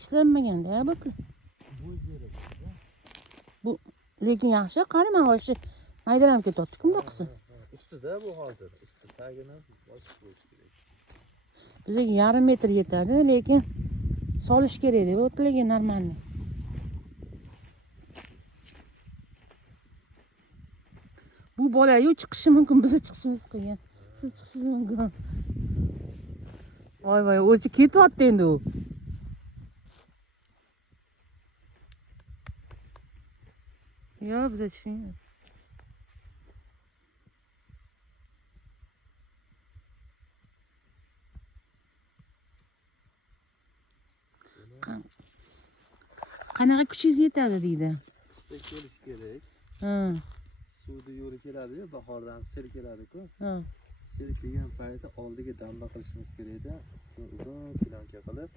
ishlanmaganda bu. Bu lekin yaxshi, qani mana shu maydalanib ketyapti kimda qilsa. Ustida bu hozir, usti tagini bosib qo'yish kerak. Bizga yarim metr yetadi, lekin solish kerak deb o'tlagan normalni. Bu bola-yu chiqishi mumkin, biz chiqishimiz qiyin. Siz chiqishingiz mumkin. Voy, o'zi ketyapti endi u. Yo, biz chiqmaymiz. Qanaqa kuchingiz yetadi deydi. Qishda kelish kerak. Ha. Suvda yo'li keladi-yu, bahordan sel keladi-ku. Ha. Sel kelgan paytda oldiga damba qilishimiz kerak-da. Uzun plyonka qilib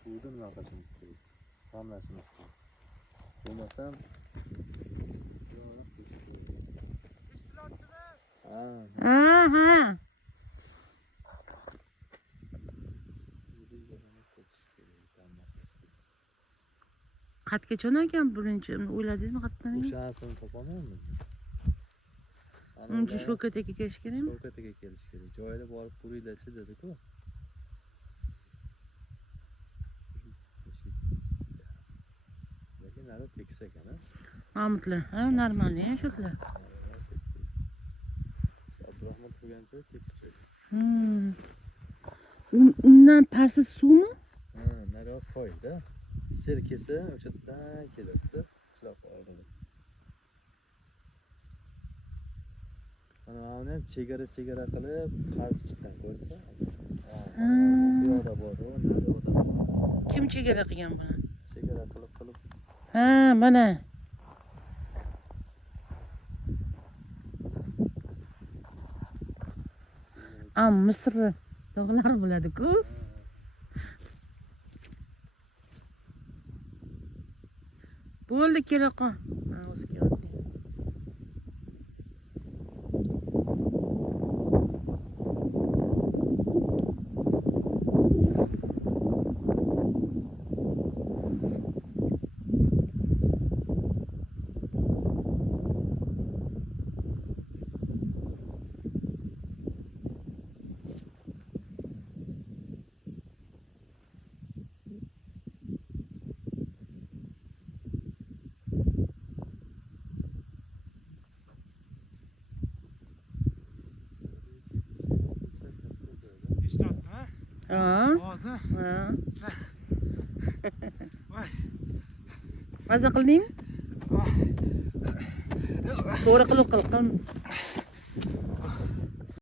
suvni nima qilishimiz kerak? G'amlashimiz kerak. Bo'lmasam Aha. Qatga cho'nagan birinchi o'yladingizmi qatdan? o'shasini topolmaymiz. Uncha Shavkatga kelish kerakmi? Shavkatga kelish kerak. Joyida borib ko'ringlar-chi dedi-ku. Lekin nari tekis ekan-a? Mamutlar, ha, normalniy, shular. Abdurahmon turgancha tekis joy. Undan pasti suvmi? Ha, nari soyda. Sel kelsa o'sha yerdan keladi-da, qishloq oyog'iga. Mana buni ham chegara qilib qazib chiqqan ko'rsa. Bu yoqda bor, bu yoqda bor. Kim chegara qilgan buni? Chegara qilib. Ha, mana. Misr dog'lar bo'ladi-ku. Bo'ldi, kela qol. O'zi keldi. Ha? Hozir. Ha. Maza qildingmi? To'g'ri qilib qil.